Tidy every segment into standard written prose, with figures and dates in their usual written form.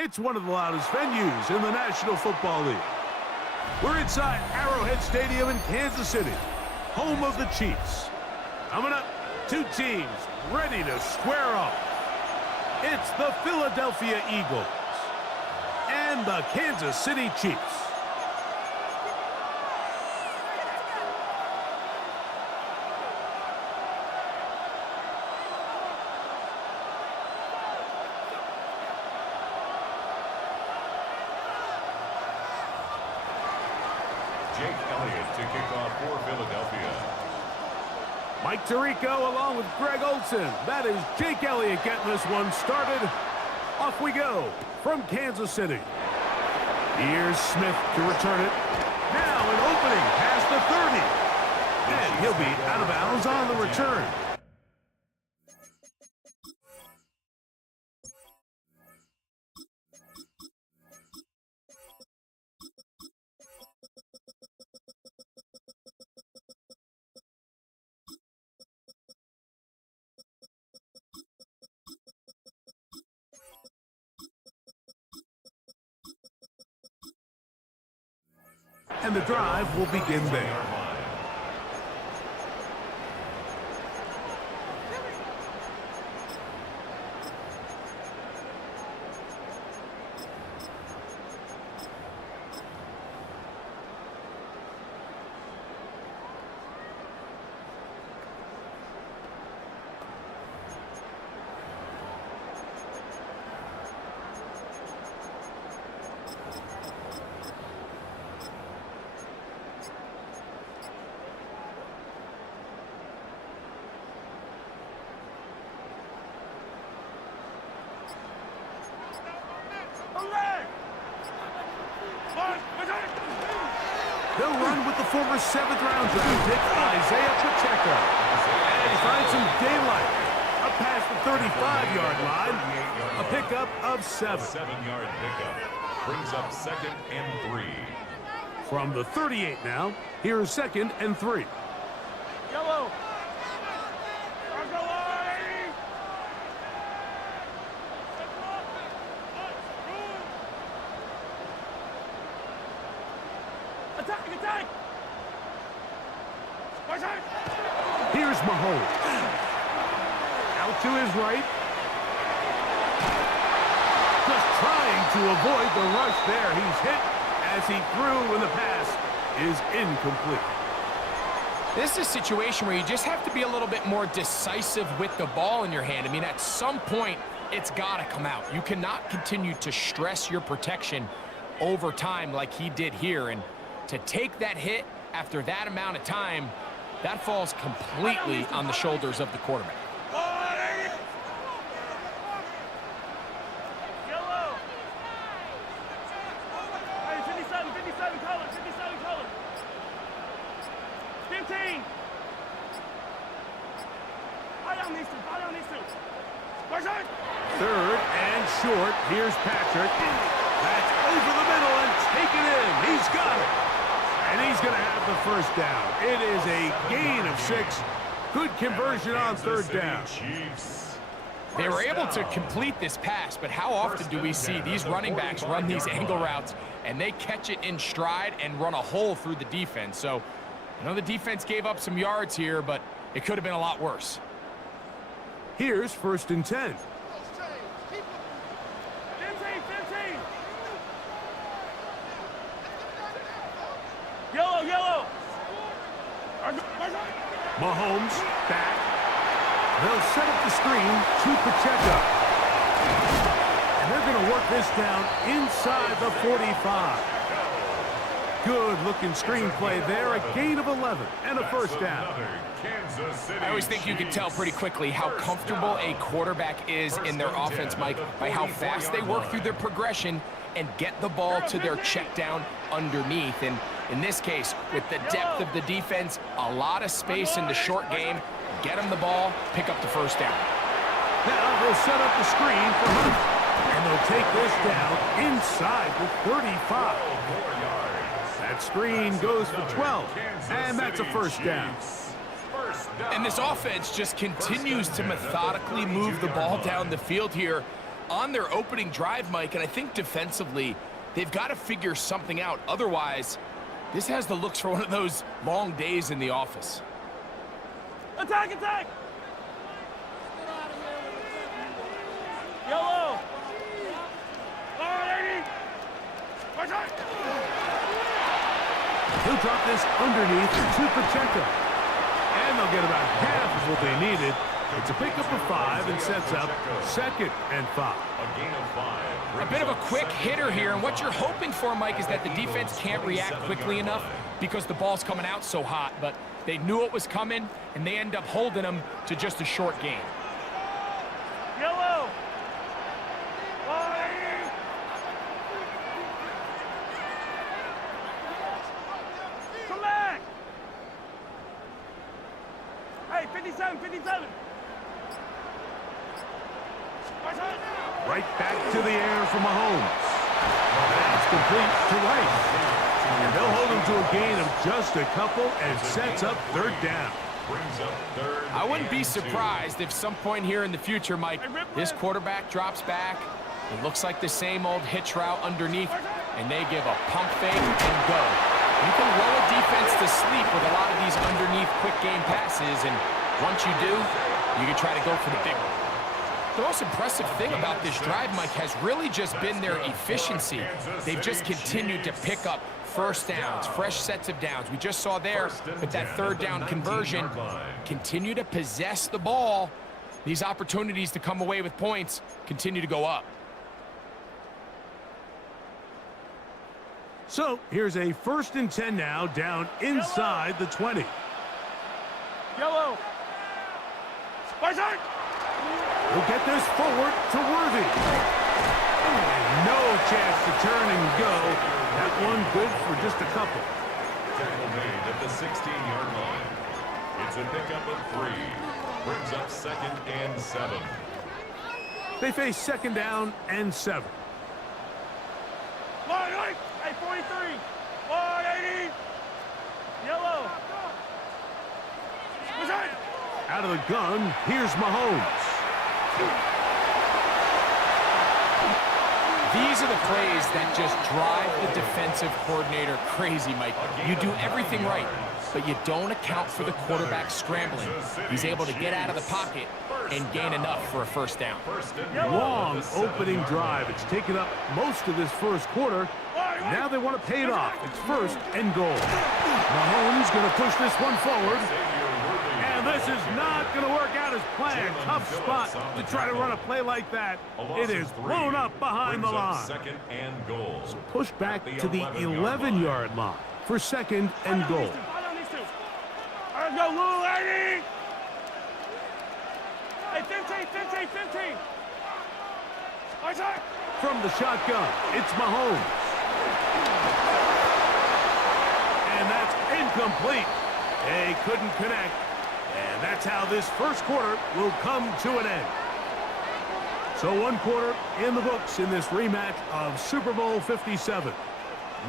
It's one of the loudest venues in the National Football League. We're inside Arrowhead Stadium in Kansas City, home of the Chiefs. Coming up, two teams ready to square off. It's the Philadelphia Eagles and the Kansas City Chiefs. Jake Elliott to kick off for Philadelphia. Mike Tirico along with Greg Olsen. That is Jake Elliott getting this one started. Off we go from Kansas City. Here's Smith to return it. Now an opening past the 30. And he'll be out of bounds on the return. And the drive will begin there. They'll run with the former 7th-round draft pick, Isaiah Pacheco. And he finds some daylight. Up past the 35-yard line. A pickup of 7. 7-yard pickup. Brings up 2nd and 3. From the 38 now, here's 2nd and 3. Yellow. Attack! Here's Mahomes. Out to his right. Just trying to avoid the rush there. He's hit as he threw when the pass is incomplete. This is a situation where you just have to be a little bit more decisive with the ball in your hand. I mean, at some point, it's got to come out. You cannot continue to stress your protection over time like he did here. And to take that hit after that amount of time, that falls completely on the shoulders of the quarterback. Yellow. 57 color. 15. Fire down these two. Third and short. Here's Patrick. That's over the middle and taken in. He's got it. And he's going to have the first down. It is a gain of 6. Good conversion on 3rd down. They were able to complete this pass, but how often do we see these running backs run these angle routes and they catch it in stride and run a hole through the defense? So, I know the defense gave up some yards here, but it could have been a lot worse. Here's 1st and 10. 15. Yellow. Mahomes back. They'll set up the screen to Pacheco. And they're going to work this down inside the 45. Good-looking screenplay there. A gain of 11 and a first down. I always think you can tell pretty quickly how comfortable a quarterback is in their offense, Mike, by how fast they work through their progression and get the ball to their check down underneath. And in this case, with the depth of the defense, a lot of space in the short game, get them the ball, pick up the first down. Now they'll set up the screen for Hunt. And they'll take this down inside the 35. That screen goes for 12. And that's a first down. And this offense just continues to methodically move the ball down the field here. on their opening drive, Mike, and I think defensively, they've got to figure something out. Otherwise, this has the looks for one of those long days in the office. Attack, attack! Yellow! He'll drop this underneath to Pacheco. And they'll get about half of what they needed. It's a pickup of 5 and sets up 2nd and 5. A gain of 5. A bit of a quick hitter here, and what you're hoping for, Mike, is that the defense can't react quickly enough because the ball's coming out so hot, but they knew it was coming, and they end up holding them to just a short gain. Yellow! Come back! Hey, 57, 57! Right back to the air for Mahomes. That's complete to right. And they'll hold him to a gain of just a couple and sets up 3rd down. Brings up 3rd. I wouldn't be and 2. surprised if some point here in the future, Mike, this quarterback drops back. It looks like the same old hitch route underneath, and they give a pump fake and go. You can lull a defense to sleep with a lot of these underneath quick game passes, and once you do, you can try to go for the big one. The most impressive thing about this drive, Mike, has really just been their efficiency. They've just continued to pick up first downs, fresh sets of downs. We just saw there with that 3rd down conversion. Continue to possess the ball. These opportunities to come away with points continue to go up. So here's a 1st and 10 now, down inside the 20. Yellow! We'll get this forward to Worthy. And no chance to turn and go. That one good for just a couple. Tackle made at the 16-yard line. It's a pickup of 3. Brings up 2nd and 7. They face 2nd down and 7. Hey, 43! 180! Yellow! Out of the gun, here's Mahomes. These are the plays that just drive the defensive coordinator crazy, Mike. You do everything right, but you don't account for the quarterback scrambling. He's able to get out of the pocket and gain enough for a 1st down. Long opening drive. It's taken up most of this 1st quarter. Now they want to pay it off. It's 1st and goal. Mahomes going to push this one forward. And this is not going to work out as planned. Tough spot to try to run a play like that. It is blown up behind the line. 2nd and goal. So push back to the 11-yard line for 2nd and goal. Let's go, little lady! Hey, 15, 15, 15! From the shotgun, it's Mahomes. And that's incomplete. They couldn't connect. And that's how this 1st quarter will come to an end. So 1 quarter in the books in this rematch of Super Bowl 57.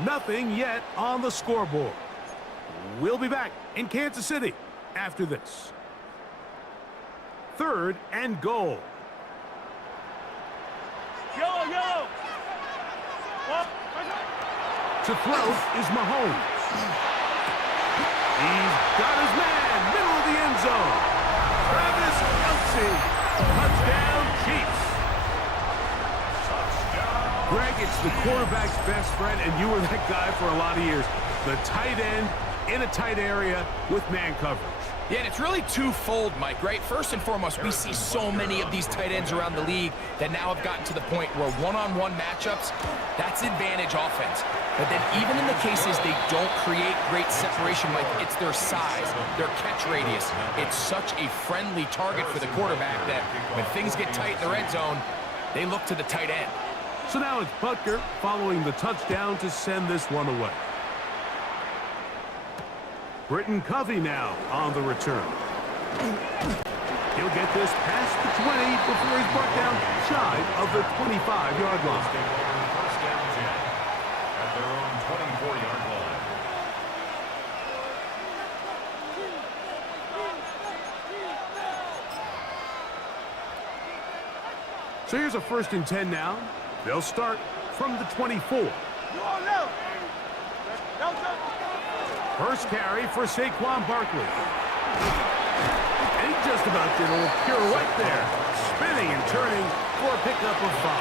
Nothing yet on the scoreboard. We'll be back in Kansas City after this. 3rd and goal. Yellow, yellow! To throw is Mahomes. He's got his man, middle of the end zone. Travis Kelce. Touchdown, Chiefs. Greg, it's the quarterback's best friend, and you were that guy for a lot of years. The tight end in a tight area with man coverage. Yeah, and it's really twofold, Mike, right? First and foremost, we see so many of these tight ends around the league that now have gotten to the point where one-on-one matchups, that's advantage offense. But then even in the cases they don't create great separation, Mike, it's their size, their catch radius. It's such a friendly target for the quarterback that when things get tight in the red zone, they look to the tight end. So now it's Butker following the touchdown to send this one away. Britton Covey now on the return. He'll get this past the 20 before he's brought down shy of the 25-yard line. First down 10 at their own 24-yard line. So here's a 1st and 10 now. They'll start from the 24. First carry for Saquon Barkley. And he just about did a little pirouette there. Spinning and turning for a pickup of 5.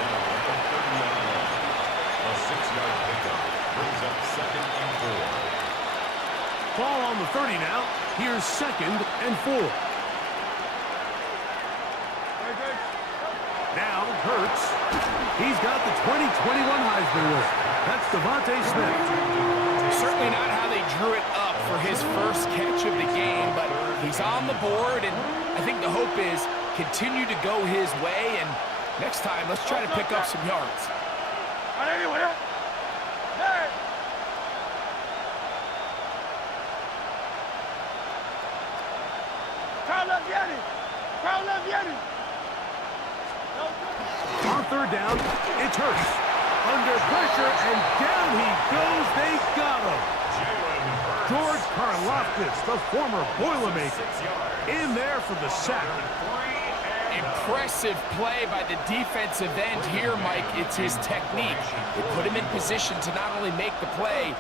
A 6-yard pickup brings up 2nd and 4. Ball on the 30 now. Here's 2nd and 4. Now Hurts. He's got the 2021 Heisman winner. That's Devontae Smith. Certainly not how they drew it up for his first catch of the game, but he's on the board, and I think the hope is continue to go his way, and next time, let's try to pick up some yards. On 3rd down, it's Hurts. Under pressure, and down he goes. They got him. George Karlaftis, the former Boilermaker, in there for the sack. Impressive play by the defensive end here, Mike. It's his technique. It put him in position to not only make the play,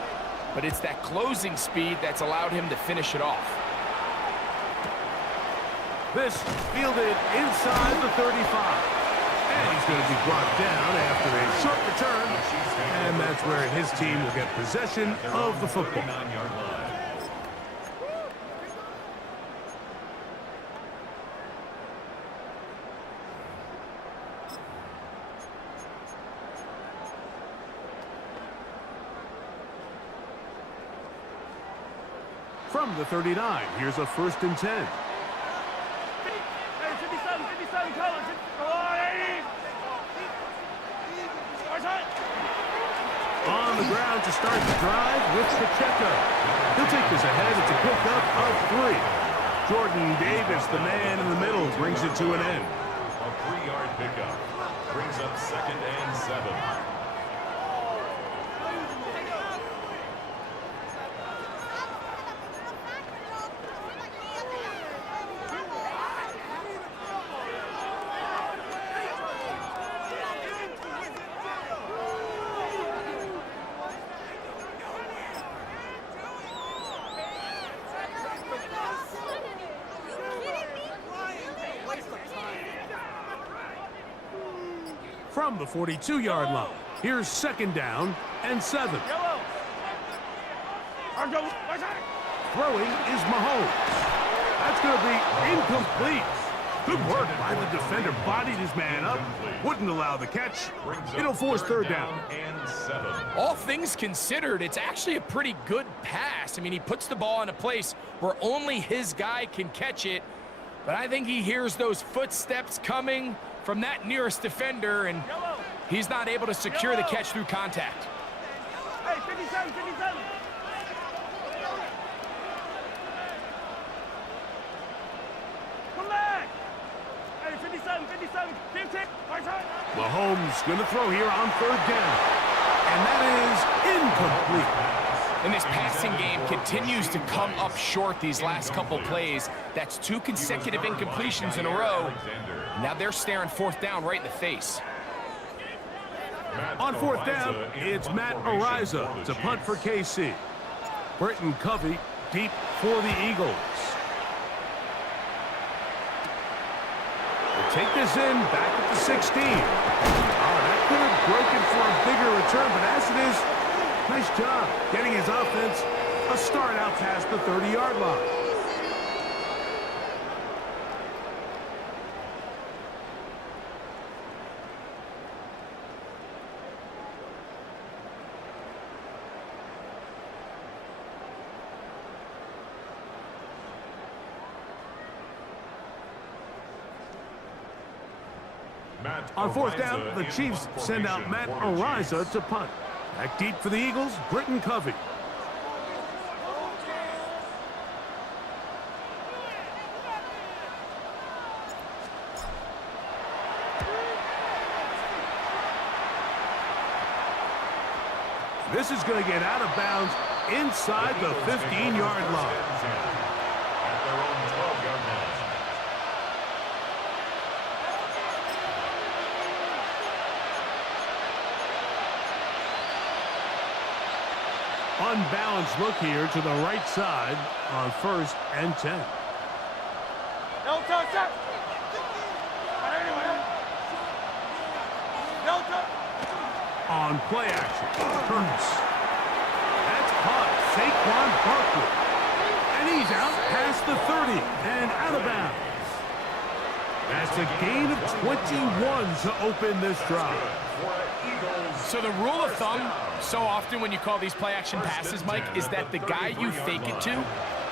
but it's that closing speed that's allowed him to finish it off. This fielded inside the 35. And he's going to be brought down after a short return. And that's where his team will get possession of the football. From the 39, here's a 1st and 10. On the ground to start the drive with Pacheco. He'll take this ahead. It's a pickup of 3. Jordan Davis, the man in the middle, brings it to an end. A 3-yard pickup brings up 2nd and 7. From the 42-yard line, here's 2nd down and 7. Throwing is Mahomes. That's going to be incomplete. Good work by the defender. Bodied his man up. Wouldn't allow the catch. It'll force 3rd down. And 7. All things considered, it's actually a pretty good pass. I mean, he puts the ball in a place where only his guy can catch it. But I think he hears those footsteps coming from that nearest defender, and he's not able to secure the catch through contact. Hey, 57, 57. Come back. Hey, 57, 57, 15. Mahomes going to throw here on 3rd down. And that is incomplete. And this passing game continues to come up short these last couple plays. That's 2 consecutive incompletions in a row. Now they're staring 4th down right in the face. On 4th down, it's Matt Ariza to punt for KC. Britton Covey deep for the Eagles. We'll take this in back at the 16. Oh, that could have broken for a bigger return, but as it is, nice job getting his offense a start out past the 30-yard line. On 4th down, the Chiefs send out Matt Ariza to punt. Back deep for the Eagles, Britton Covey. This is going to get out of bounds inside the 15-yard line. At their own 12-yard line. unbalanced look here to the right side on 1st and 10. No touch, touch. No touch. On play action, Hurts. That's caught Saquon Barkley. And he's out past the 30 and out of bounds. That's a gain of 21 to open this drive. So the rule of thumb, so often when you call these play-action passes, Mike, is that the guy you fake it to,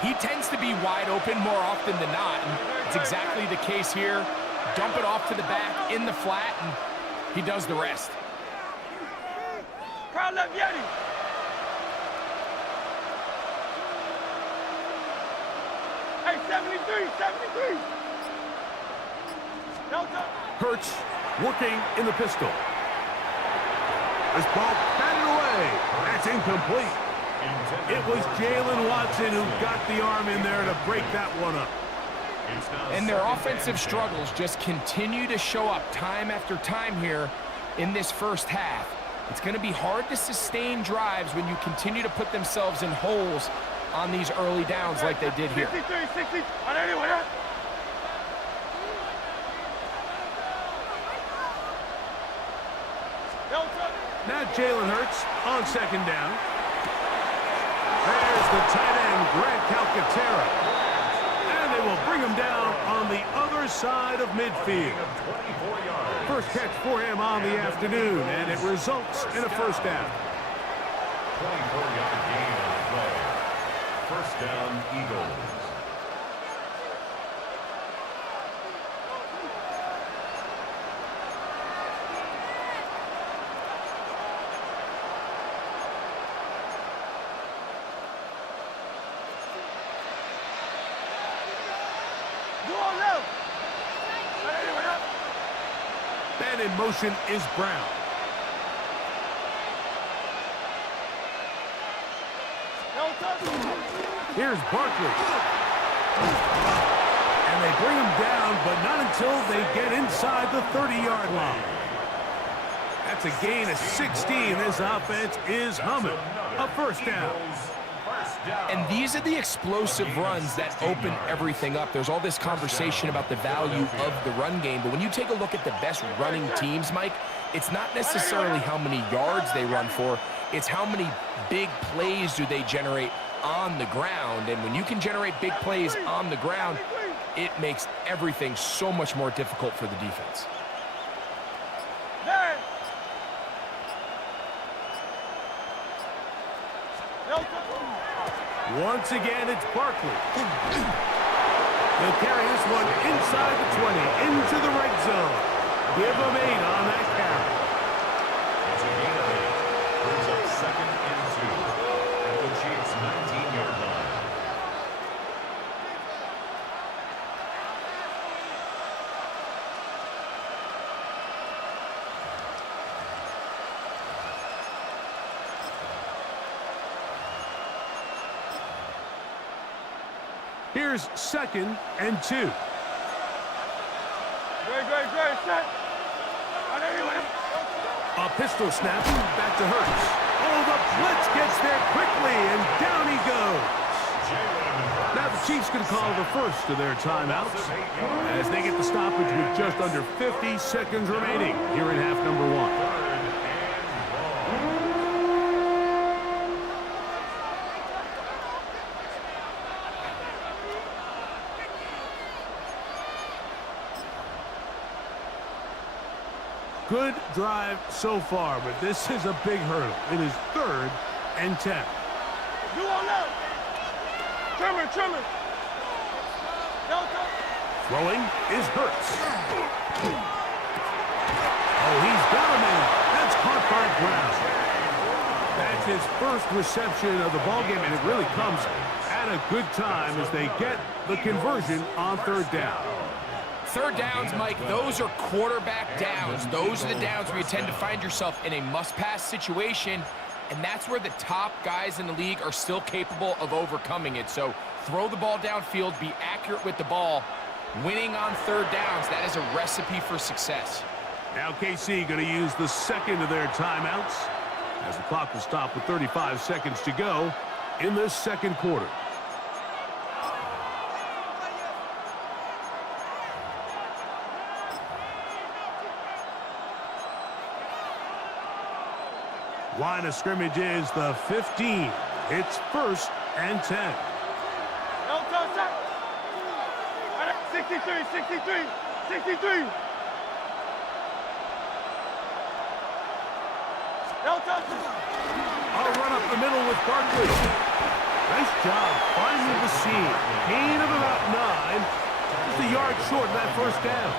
he tends to be wide open more often than not. And it's exactly the case here. Dump it off to the back in the flat, and he does the rest. Crowd left Yeti. Hey, 73, 73. Delta. Hurts working in the pistol. This ball batted away. That's incomplete. It was Jalen Watson who got the arm in there to break that one up. And their offensive struggles just continue to show up time after time here in this first half. It's going to be hard to sustain drives when you continue to put themselves in holes on these early downs like they did here. 63, 60. On anywhere. Delta. Now Jalen Hurts on 2nd down. There's the tight end, Grant Calcaterra. And they will bring him down on the other side of midfield. First catch for him on the afternoon, and it results in a 1st down. 24-yard gain on the play. 1st down, Eagles. And in motion is Brown. Here's Barkley. And they bring him down, but not until they get inside the 30-yard line. That's a gain of 16. This offense is humming. A 1st down. And these are the explosive runs that open everything up. There's all this conversation about the value of the run game, but when you take a look at the best running teams, Mike, it's not necessarily how many yards they run for, it's how many big plays do they generate on the ground. And when you can generate big plays on the ground, it makes everything so much more difficult for the defense. Once again, it's Barkley. He'll carry this one inside the 20, into the red zone. Give him 8 on that carry. It's a gain of 8. Brings up 2nd and 2. At the Chiefs' 19-yard line. Here's 2nd and 2. Great, set. On anywhere. A pistol snap, back to Hurts. Oh, the blitz gets there quickly, and down he goes. Now the Chiefs can call the first of their timeouts as they get the stoppage with just under 50 seconds remaining here in half number 1. Good drive so far, but this is a big hurdle. It is 3rd and 10. You on left. Trimmer. Delta. Throwing is Hurts. Oh, he's got a man. That's caught by Brown. That's his first reception of the ballgame, and it really comes at a good time as they get the conversion on 3rd down. 3rd downs, Mike, those are quarterback downs. Those are the downs where you tend to find yourself in a must-pass situation, and that's where the top guys in the league are still capable of overcoming it. So throw the ball downfield, be accurate with the ball. Winning on 3rd downs, that is a recipe for success. Now KC going to use the 2nd of their timeouts. as the clock will stop with 35 seconds to go in this second quarter. Line of scrimmage is the 15. It's 1st and 10. 63, 63, 63. I'll run up the middle with Barkley. Nice job finding the seam. Gain of about 9. Just a yard short of that first down.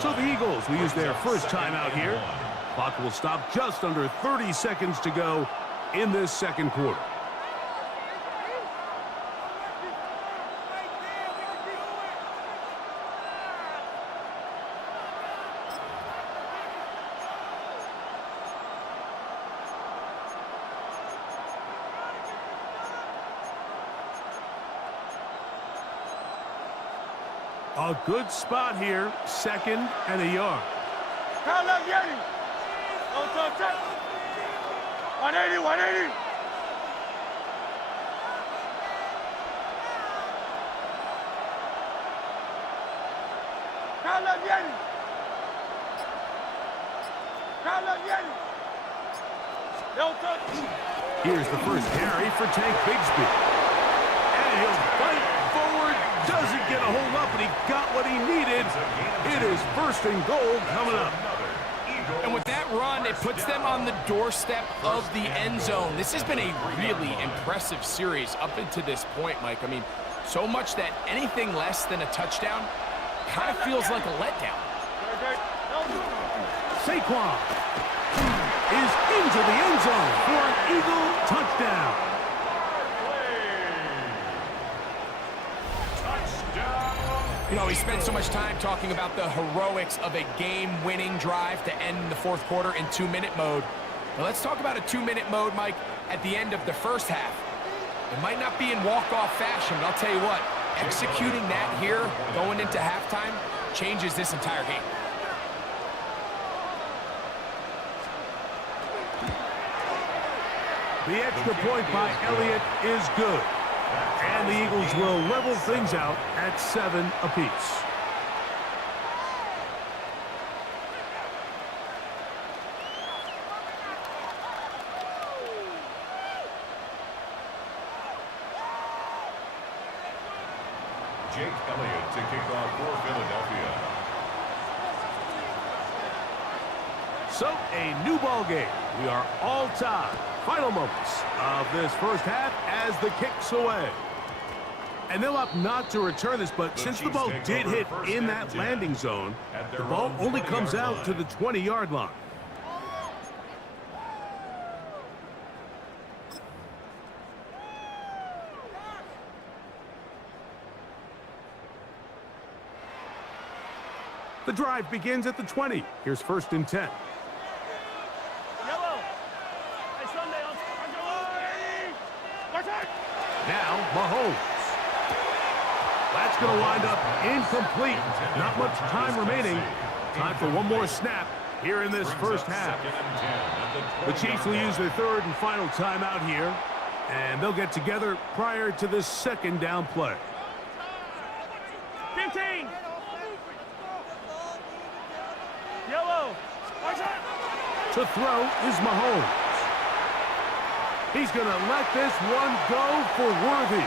So the Eagles will use their first timeout here. Clock will stop just under 30 seconds to go in this second quarter. A good spot here, 2nd and a yard. 180, 180. Here's the first carry for Tank Bigsby. And he'll fight forward. Doesn't get a hold up, but he got what he needed. It is 1st and goal coming up. And with that run, it puts them on the doorstep of the end zone. This has been a really impressive series up until this point, Mike. I mean, so much that anything less than a touchdown kind of feels like a letdown. Saquon is into the end zone for an Eagle touchdown. You know, we spent so much time talking about the heroics of a game-winning drive to end the fourth quarter in 2-minute mode. Now let's talk about a 2-minute mode, Mike, at the end of the first half. It might not be in walk-off fashion, but I'll tell you what, executing that here going into halftime changes this entire game. The extra point by Elliott is good. And the Eagles will level things out at 7 apiece. Jake Elliott to kick off for Philadelphia. So, a new ball game. We are all tied. Final moments of this first half as the kick's away. And they'll opt not to return this, but since the ball did hit in that landing zone, the ball only comes out to the 20-yard line. The drive begins at the 20. Here's 1st and 10. Now, Mahomes. That's going to wind up incomplete. Not much time remaining. Time for one more snap here in this first half. The Chiefs will use their 3rd and final timeout here, and they'll get together prior to this 2nd down play. 15. Yellow. To throw is Mahomes. He's going to let this one go for Worthy.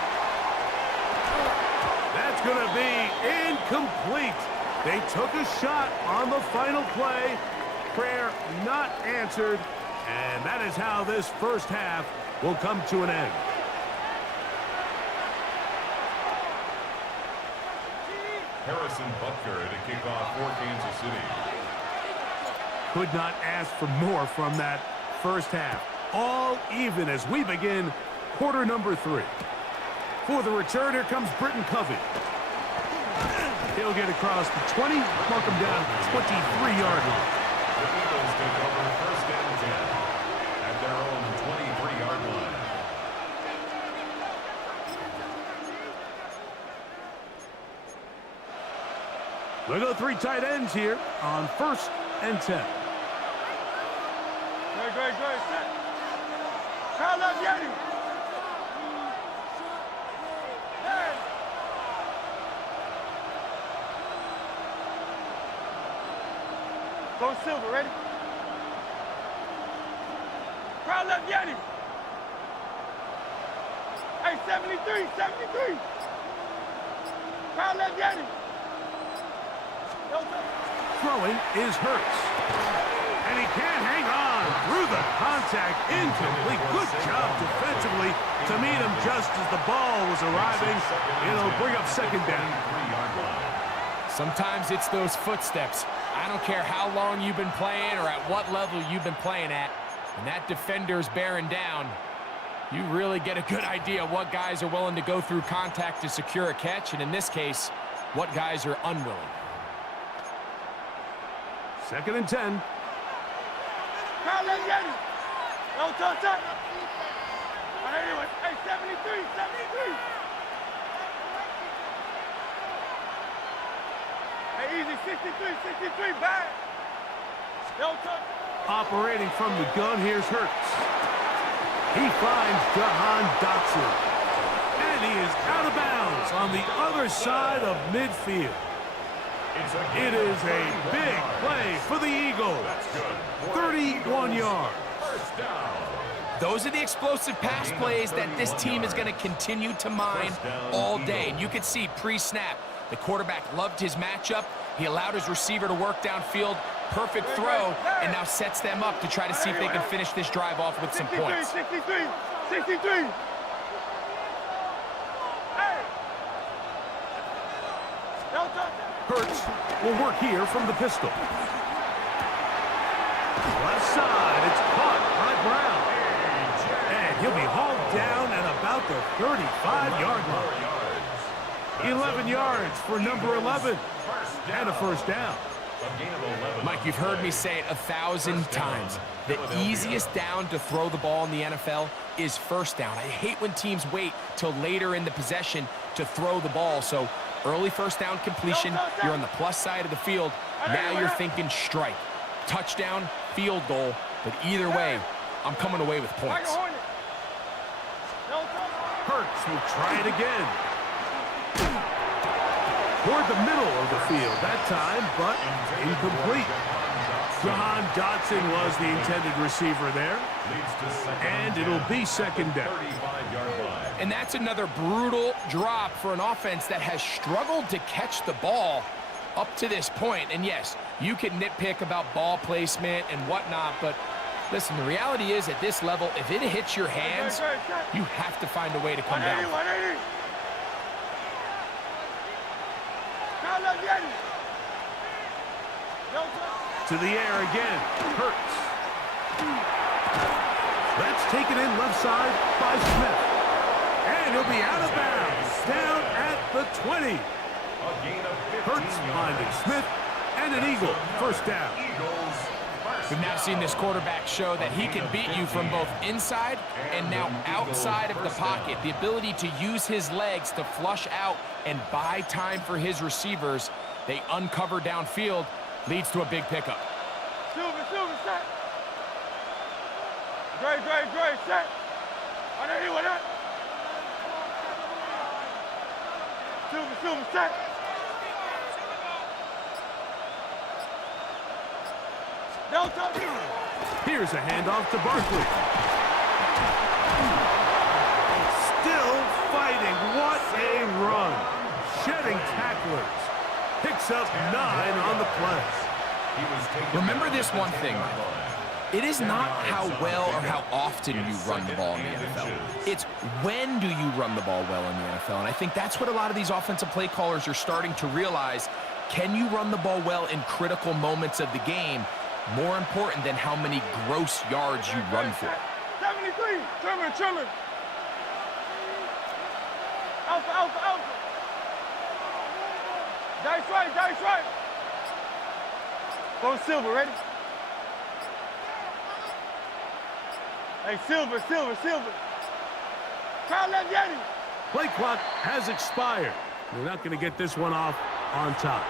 That's going to be incomplete. They took a shot on the final play. Prayer not answered. And that is how this first half will come to an end. Harrison Butker to kick off for Kansas City. Could not ask for more from that first half. All even as we begin quarter number 3. For the return, here comes Britton Covey. He'll get across the 20, mark him down 23-yard line. The Eagles take over 1st and 10 at their own 23-yard line. We'll go 3 tight ends here on 1st and 10. Great, set. Crowd left, Yeti. Hey. Go silver, ready? Crowd left, Yeti. Hey, 73, 73. Crowd left, Yeti. Throwing is Hurts. And he can't hang on through the contact. Incomplete. Good job defensively to meet him just as the ball was arriving. It'll bring up second down. Sometimes it's those footsteps. I don't care how long you've been playing or at what level you've been playing at. When that defender's bearing down, you really get a good idea what guys are willing to go through contact to secure a catch, and in this case, what guys are unwilling. Second and 10. Crowd left, Yeti. No touch. Anyway, hey, 73, 73. Hey, easy, 63, 63, back. No touch. Operating from the gun, here's Hurts. He finds Jahan Dotson. And he is out of bounds on the other side of midfield. It is a big play for the Eagles. 31 yards. Those are the explosive pass plays that this team is going to continue to mine all day. And you could see pre-snap, the quarterback loved his matchup. He allowed his receiver to work downfield. Perfect throw, and now sets them up to try to see if they can finish this drive off with some points. 63, 63. Hey. No touch. Hurts will work here from the pistol. Left side, it's caught by Brown. And he'll be hauled down at about the 35-yard line. 11 yards for number 11. And a first down. Mike, you've heard me say it 1,000 times. The easiest down to throw the ball in the NFL is first down. I hate when teams wait till later in the possession to throw the ball. So early first down completion, you're on the plus side of the field. Now you're thinking strike. Touchdown, field goal. But either way, I'm coming away with points. Hurts will try it again. Toward the middle of the field that time, but incomplete. Jahan Dotson was the intended receiver there. And it'll be second down. And that's another brutal drop for an offense that has struggled to catch the ball up to this point. And yes, you can nitpick about ball placement and whatnot, but listen, the reality is at this level, if it hits your hands, you have to find a way to come down. 180. To the air again. Hurts. That's taken in left side by Smith. And he'll be out of bounds. Down at the 20. Hurts finding Smith. And an Eagle. First down. We've now seen this quarterback show that he can beat you from both inside and now outside of the pocket. The ability to use his legs to flush out and buy time for his receivers. They uncover downfield, leads to a big pickup. Silver, set. Great, set. 180 with that. Silver, set. No touch. Here's a handoff to Barkley. Still fighting. What a run. Shedding tacklers. Picks up 9 on the play. Remember this one thing. It is not how well or how often you run the ball in the NFL. It's when do you run the ball well in the NFL. And I think that's what a lot of these offensive play callers are starting to realize. Can you run the ball well in critical moments of the game? More important than how many gross yards you run for. 73, trimmer. Alpha. Dice right. Go silver, ready? Hey, silver. Crowd left, Yeti. Play clock has expired. We're not going to get this one off on top.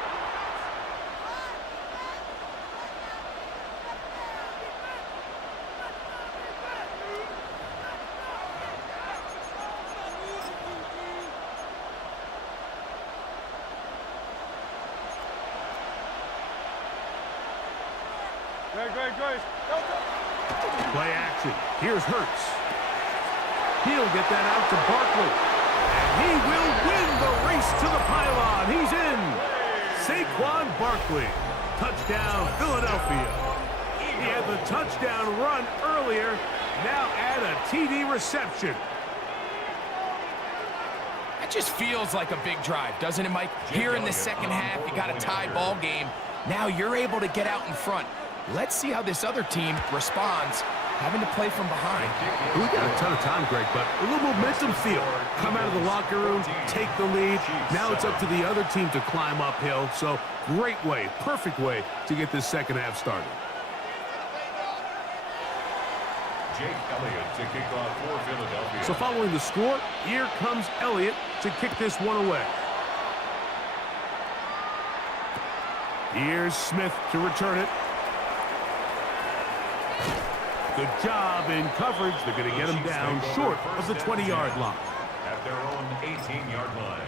Great. Delta. Play action. Here's Hurts. He'll get that out to Barkley. And he will win the race to the pylon. He's in. Saquon Barkley. Touchdown, Philadelphia. He had the touchdown run earlier. Now add a TD reception. That just feels like a big drive, doesn't it, Mike? Here in the second half, you got a tie ball game. Now you're able to get out in front. Let's see how this other team responds, having to play from behind. We got a ton of time, Greg, but a little momentum feel. Come out of the locker room, take the lead. Now it's up to the other team to climb uphill. So great way, perfect way to get this second half started. Jake Elliott to kick off for Philadelphia. So following the score, here comes Elliott to kick this one away. Here's Smith to return it. Good job in coverage. They're going to get him down short of the 20-yard line. At their own 18-yard line.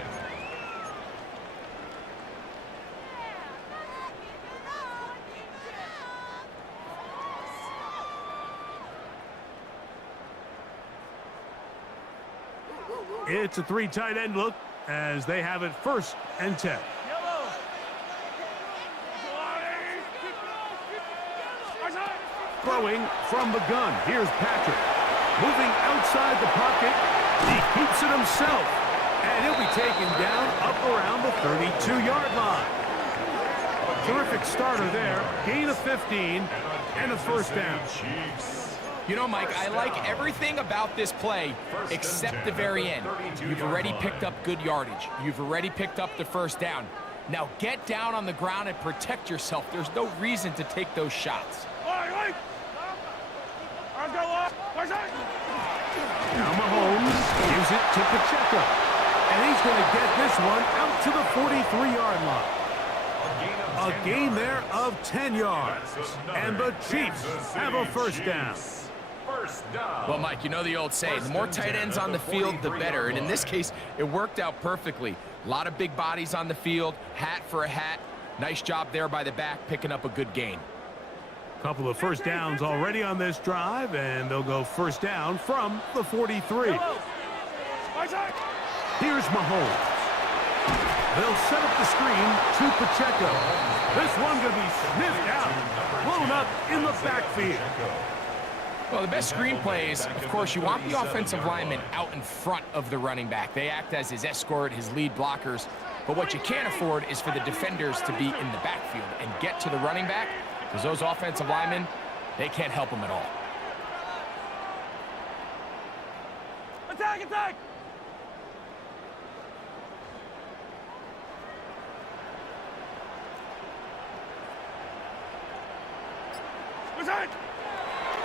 It's a three tight end look as they have it 1st and 10. Throwing from the gun. Here's Patrick. Moving outside the pocket. He keeps it himself. And he'll be taken down up around the 32-yard line. Terrific starter there. Gain of 15 and a 1st down. You know, Mike, I like everything about this play except the very end. You've already picked up good yardage. You've already picked up the 1st down. Now get down on the ground and protect yourself. There's no reason to take those shots. Now Mahomes gives it to Pacheco. And he's going to get this one out to the 43-yard line. A gain there of 10 yards. And the Chiefs have a 1st down. Well, Mike, you know the old saying, the more tight ends on the field, the better. And in this case, it worked out perfectly. A lot of big bodies on the field, hat for a hat. Nice job there by the back, picking up a good gain. Couple of 1st downs already on this drive, and they'll go 1st down from the 43. Here's Mahomes. They'll set up the screen to Pacheco. This one going to be sniffed out, blown up in the backfield. Well, the best screen plays, of course, you want the offensive lineman out in front of the running back. They act as his escort, his lead blockers. But what you can't afford is for the defenders to be in the backfield and get to the running back, because those offensive linemen, they can't help him at all. Attack!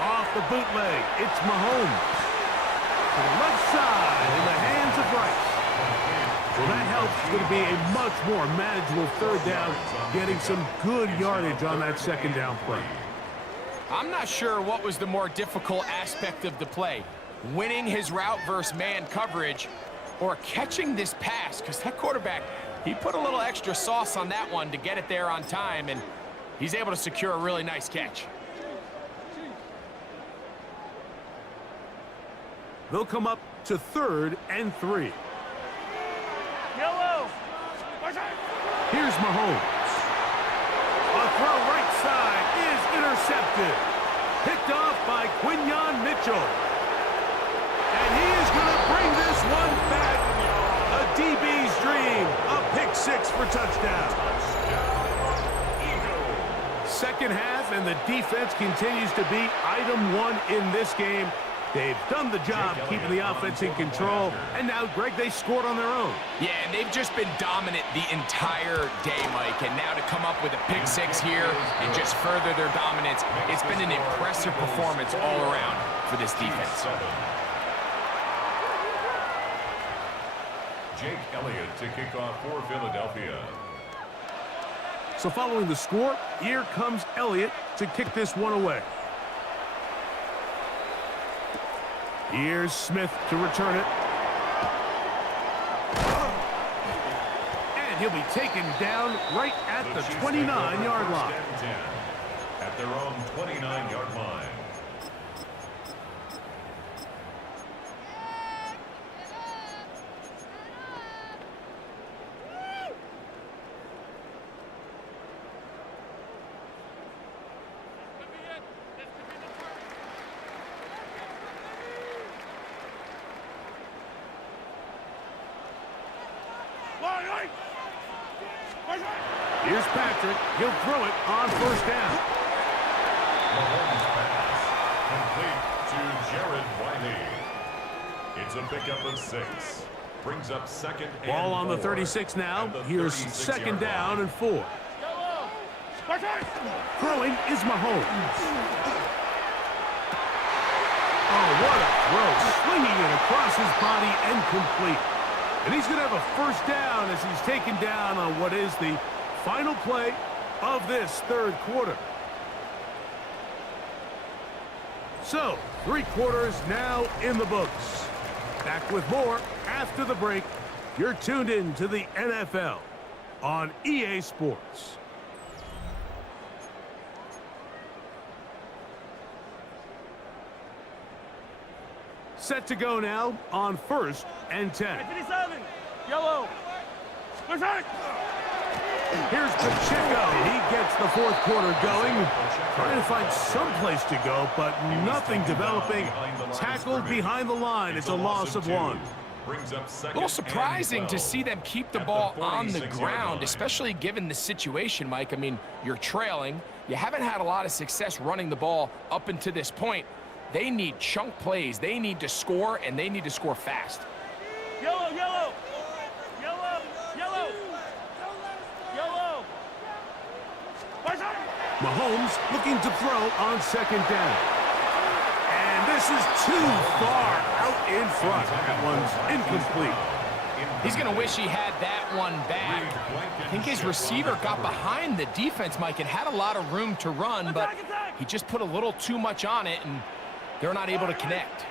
Off the bootleg, it's Mahomes. To the left side in the hands of Rice. Well, that helps. It's going to be a much more manageable 3rd down, getting some good yardage on that 2nd down play. I'm not sure what was the more difficult aspect of the play, winning his route versus man coverage or catching this pass, because that quarterback, he put a little extra sauce on that one to get it there on time, and he's able to secure a really nice catch. They'll come up to 3rd and 3. Here's Mahomes. A throw right side is intercepted. Picked off by Quinyon Mitchell. And he is going to bring this one back. A DB's dream. A pick 6 for touchdown. 2nd half, and the defense continues to be item 1 in this game. They've done the job keeping the offense in control, and now, Greg, they scored on their own. Yeah, and they've just been dominant the entire day, Mike, and now to come up with a pick 6 here and just further their dominance, it's been an impressive performance all around for this defense. Jake Elliott to kick off for Philadelphia. So following the score, here comes Elliott to kick this one away. Here's Smith to return it. And he'll be taken down right at the 29-yard line. at their own 29-yard line. Here's Patrick. He'll throw it on first down. Mahomes pass complete to Jared Wiley. It's a pickup of 6. Brings up second and Ball on the 4. 36 now. At the Here's 36-yard second down line. and 4. Throwing is Mahomes. Oh, what a throw. Swinging it across his body and complete. And he's going to have a first down as he's taken down on what is the final play of this third quarter. So, 3 quarters now in the books. Back with more after the break. You're tuned in to the NFL on EA Sports. Set to go now on 1st and 10. 57, yellow. Here's Pacheco. He gets the fourth quarter going. Trying to find some place to go, but nothing developing. Tackled behind the line. It's a loss of 1. A little surprising to see them keep the ball on the ground, especially given the situation, Mike. I mean, you're trailing. You haven't had a lot of success running the ball up until this point. They need chunk plays. They need to score, and they need to score fast. Yellow, yellow. Yellow, yellow. Yellow. Mahomes looking to throw on second down. And this is too far out in front. That one's incomplete. He's going to wish he had that one back. I think his receiver got behind the defense, Mike, and had a lot of room to run, but he just put a little too much on it, and they're not able to connect.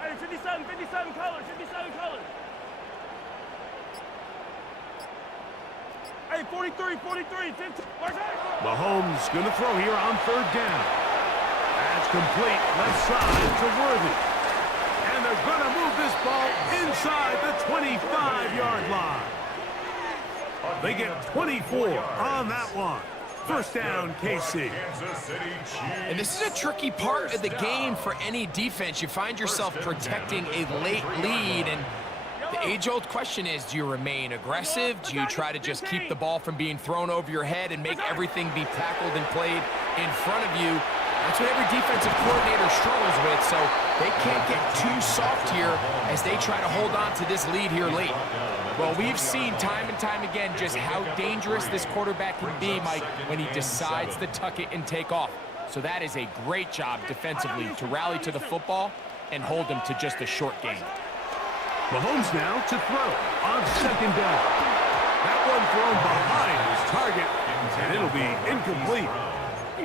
Hey, 57 colors, 57 colors. Hey, 43, 50. Mahomes going to throw here on third down. That's complete. Left side to Worthy. And they're going to move this ball inside the 25-yard line. They get 24 on that one. First down, KC. And this is a tricky part of the game for any defense. You find yourself protecting a late lead, and the age-old question is, do you remain aggressive? Do you try to just keep the ball from being thrown over your head and make everything be tackled and played in front of you? That's what every defensive coordinator struggles with, so they can't get too soft here as they try to hold on to this lead here late. Well, we've seen time and time again just how dangerous this quarterback can be, Mike, when he decides to tuck it and take off. So that is a great job defensively to rally to the football and hold him to just a short gain. Mahomes now to throw on second down. That one thrown behind his target, and it'll be incomplete.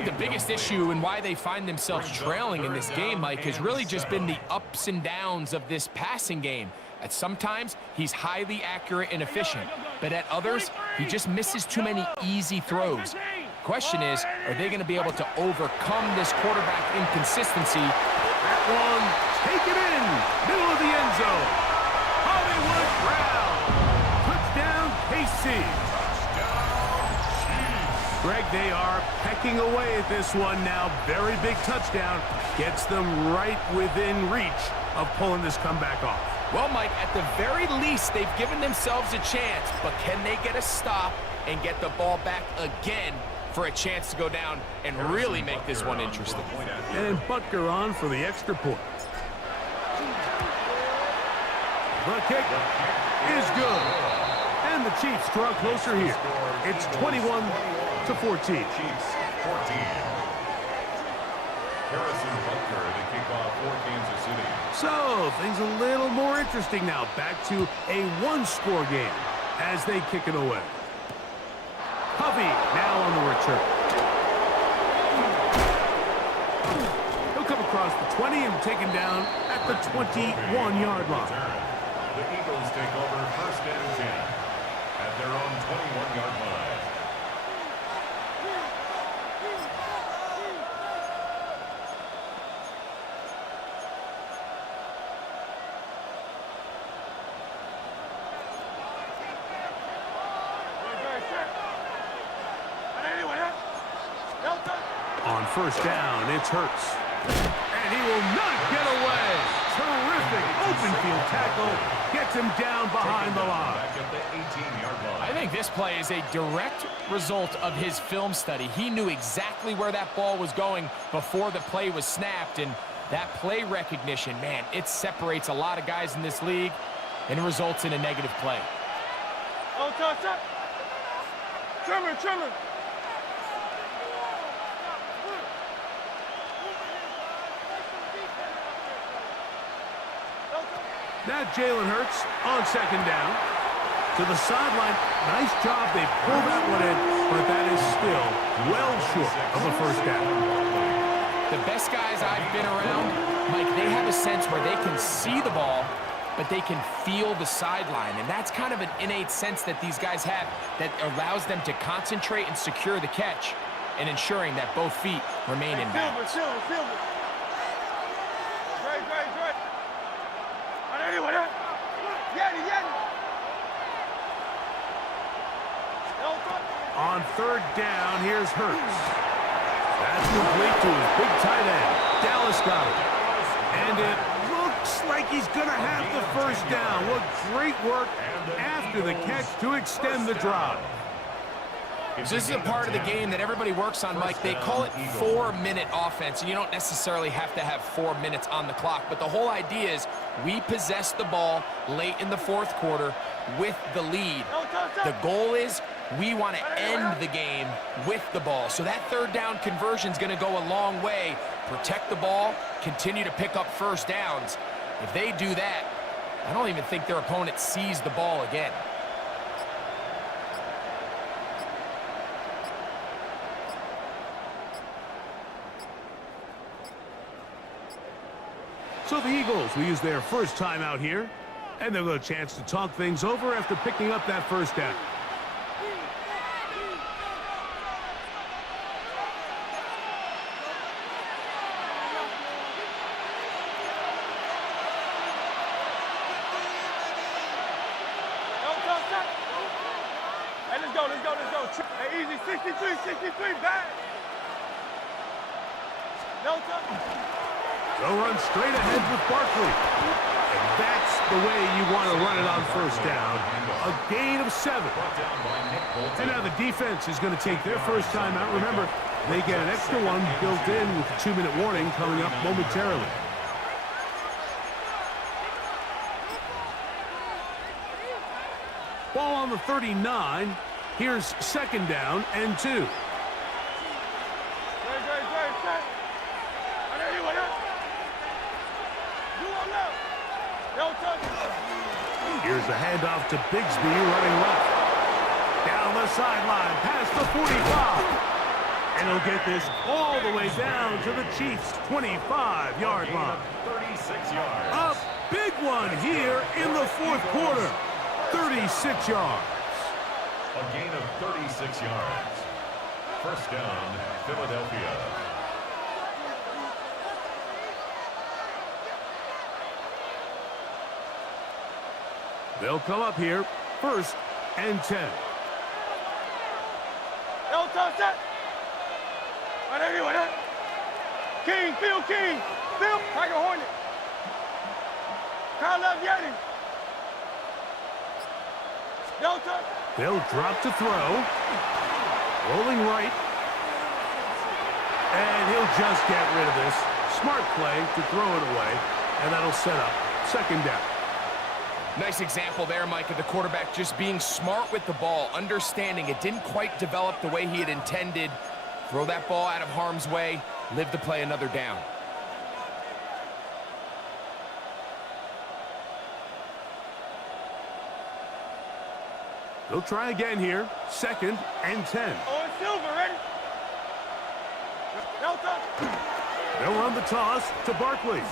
The biggest issue and why they find themselves trailing in this game, Mike, has really just been the ups and downs of this passing game. At sometimes, he's highly accurate and efficient, but at others, he just misses too many easy throws. Question is, are they going to be able to overcome this quarterback inconsistency? That one, take it in, middle of the end zone. Hollywood Brown, touchdown KC. Greg, they are pecking away at this one now. Very big touchdown. Gets them right within reach of pulling this comeback off. Well, Mike, at the very least, they've given themselves a chance, but can they get a stop and get the ball back again for a chance to go down and really make this one interesting? And Butker on for the extra point. The kick is good. And the Chiefs draw closer here. It's 21-14. Chiefs 14. Harrison Butker to kick off for Kansas City. So, things a little more interesting now. Back to a one-score game as they kick it away. Hovey now on the return. across the 20 and taken down at the 21-yard line. The Eagles take over first and 10 at their own 21-yard line. On first down, it's Hurts. And he will not get away. Terrific open field tackle. Gets him down behind the line. Back at the 18-yard line. I think this play is a direct result of his film study. He knew exactly where that ball was going before the play was snapped, and that play recognition, man, it separates a lot of guys in this league and results in a negative play. Oh, touch, touch. Trimmer. Now Jalen Hurts on second down. To the sideline. Nice job. They pull that one in, but that is still well short of a first down. The best guys I've been around, Mike, they have a sense where they can see the ball, but they can feel the sideline. And that's kind of an innate sense that these guys have that allows them to concentrate and secure the catch and ensuring that both feet remain in bounds. Silver. Great. Anyway, Yeti. On third down, here's Hurts. That's complete to his big tight end. Dallas got it. And it looks like he's going to have the first down. What great work after the catch to extend the drive. This is a part of the game that everybody works on, Mike. They call it 4-minute offense, and you don't necessarily have to have 4 minutes on the clock. But the whole idea is we possess the ball late in the fourth quarter with the lead. The goal is we want to end the game with the ball. So that third down conversion is going to go a long way. Protect the ball, continue to pick up first downs. If they do that, I don't even think their opponent sees the ball again. So the Eagles will use their first time out here, and they'll get a chance to talk things over after picking up that first down. Hey, let's go. Hey, easy, 63, back. No touch. They'll run straight ahead with Barkley. And that's the way you want to run it on first down. A gain of 7. And now the defense is going to take their first time out. Remember, they get an extra one built in with a 2-minute warning coming up momentarily. Ball on the 39. Here's second down and 2. Great. Here's the handoff to Bigsby running left. Down the sideline, past the 45. And he'll get this all the way down to the Chiefs' 25-yard line. 36 yards. A big one here in the fourth quarter. 36 yards. A gain of 36 yards. First down, Philadelphia. They'll come up here, first and 10. No touch that. King, Phil. Tiger Hornet. Kyle Love Yeti. No touch. They'll drop to throw. Rolling right. And he'll just get rid of this. Smart play to throw it away. And that'll set up second down. Nice example there, Mike, of the quarterback just being smart with the ball, understanding it didn't quite develop the way he had intended. Throw that ball out of harm's way, live to play another down. They'll try again here, second and 10. Oh, it's Silver, ready? No touch. They'll run the toss to Barkley.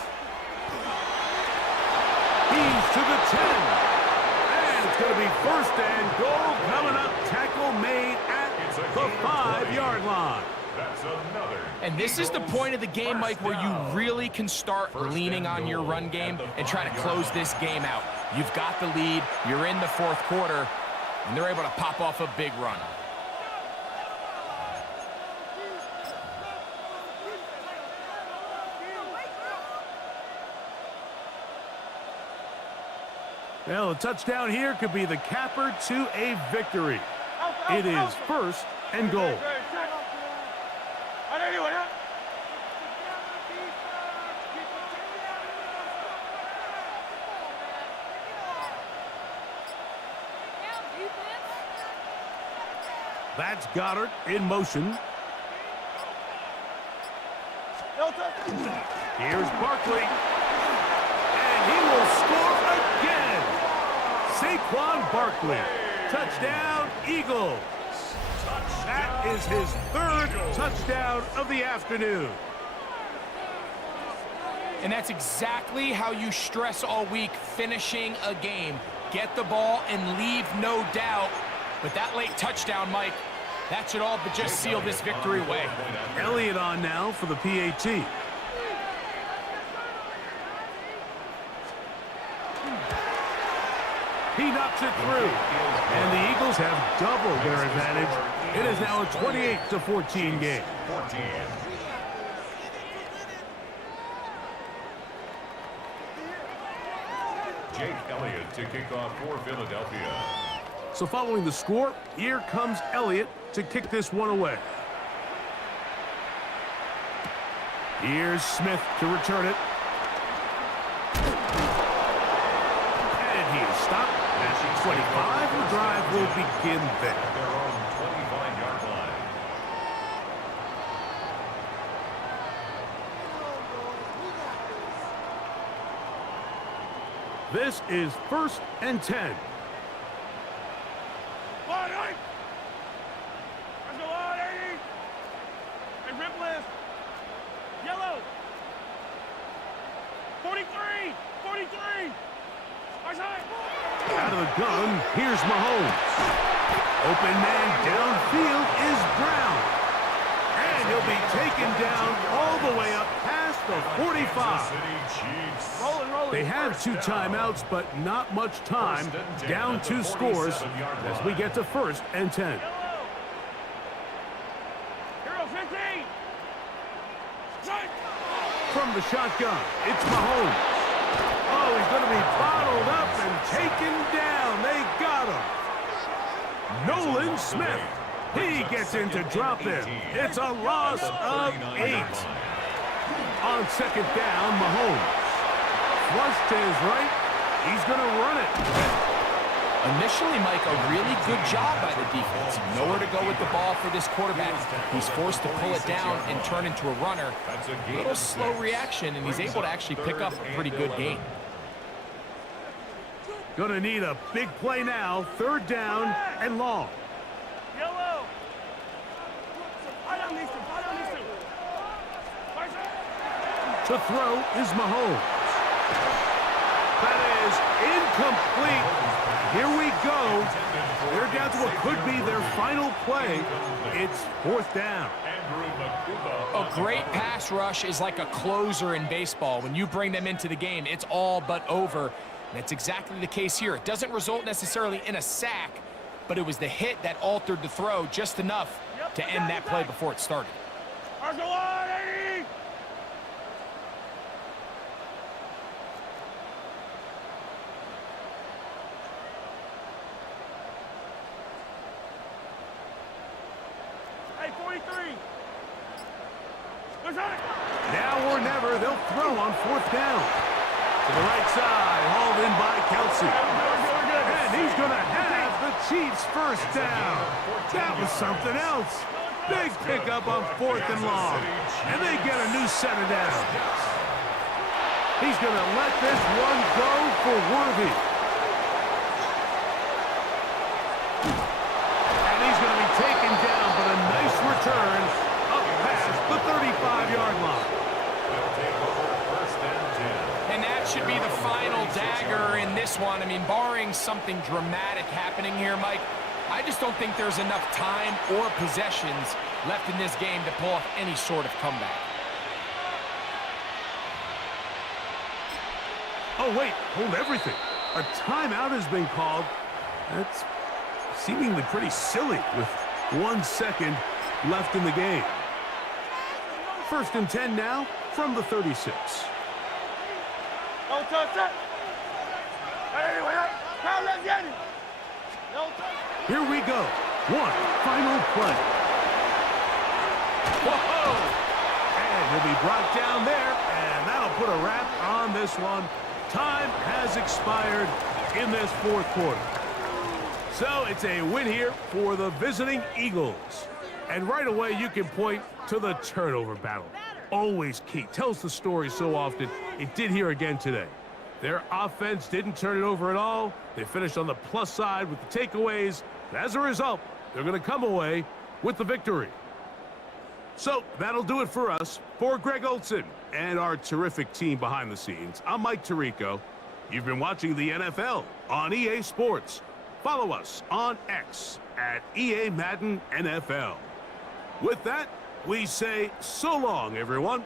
He's to the 10. And it's going to be first and goal coming up. Tackle made at the 5-yard line. That's another. And this is the point of the game, Mike, where you really can start leaning on your run game and try to close this game out. You've got the lead, you're in the fourth quarter, and they're able to pop off a big run. Well, a touchdown here could be the capper to a victory. It is first and goal. That's Goddard in motion. Here's Barkley. And he will score again. Saquon Barkley. Touchdown, Eagles. That is his third touchdown of the afternoon. And that's exactly how you stress all week, finishing a game. Get the ball and leave no doubt. But that late touchdown, Mike, that should all but just seal this victory away. Elliott on now for the PAT. He knocks it through. And the Eagles have doubled their advantage. It is now a 28-14 game. Jake Elliott to kick off for Philadelphia. So following the score, here comes Elliott to kick this one away. Here's Smith to return it. And he is stopped at the 25. The drive will begin there. At their own 25-yard line. This is first and 10. Yellow. 43. 43. Out of the gun, here's Mahomes. Open man downfield is Brown. And he'll be taken down all the way up past the 45. They have 2 timeouts, but not much time. Down 2 scores as we get to first and 10. From the shotgun, it's Mahomes. Oh, he's going to be bottled up and taken down. They got him. Nolan Smith. He gets into drop in. It's a loss of 8. On second down, Mahomes. Flush to his right. He's going to run it. Initially, Mike, a really good job by the defense. Nowhere to go with the ball for this quarterback. He's forced to pull it down and turn into a runner. A little slow reaction, and he's able to actually pick up a pretty good gain. Gonna need a big play now. Third down and long. Yellow. To throw is Mahomes. That is incomplete. Here we go. They're down to what could be their final play. It's fourth down. A great pass rush is like a closer in baseball. When you bring them into the game, it's all but over. And that's exactly the case here. It doesn't result necessarily in a sack, but it was the hit that altered the throw just enough to end that play before it started. Hey, 43. Now or never, they'll throw on fourth down. To the right side, hauled in by Kelsey. And he's going to have the Chiefs first down. That was something else. Big pickup on fourth and long. And they get a new set of downs. He's going to let this one go for Worthy. And he's going to be taken down, but a nice return up past the 35-yard line. that should be the final dagger in this one. I mean, barring something dramatic happening here, Mike, I just don't think there's enough time or possessions left in this game to pull off any sort of comeback. Oh, wait, hold everything. A timeout has been called. That's seemingly pretty silly with 1 second left in the game. 1st and 10 now from the 36. No touch that. Anyway, let's get it. No touch. Here we go. One final play. Whoa! And he'll be brought down there, and that'll put a wrap on this one. Time has expired in this 4th quarter. So it's a win here for the visiting Eagles. And right away, you can point to the turnover battle. Always key. Tells the story so often. It did here again today. Their offense didn't turn it over at all. They finished on the plus side with the takeaways. As a result, they're going to come away with the victory. So that'll do it for us. For Greg Olson and our terrific team behind the scenes, I'm Mike Tirico. You've been watching the NFL on EA Sports. Follow us on X at EA Madden NFL. With that, we say so long, everyone.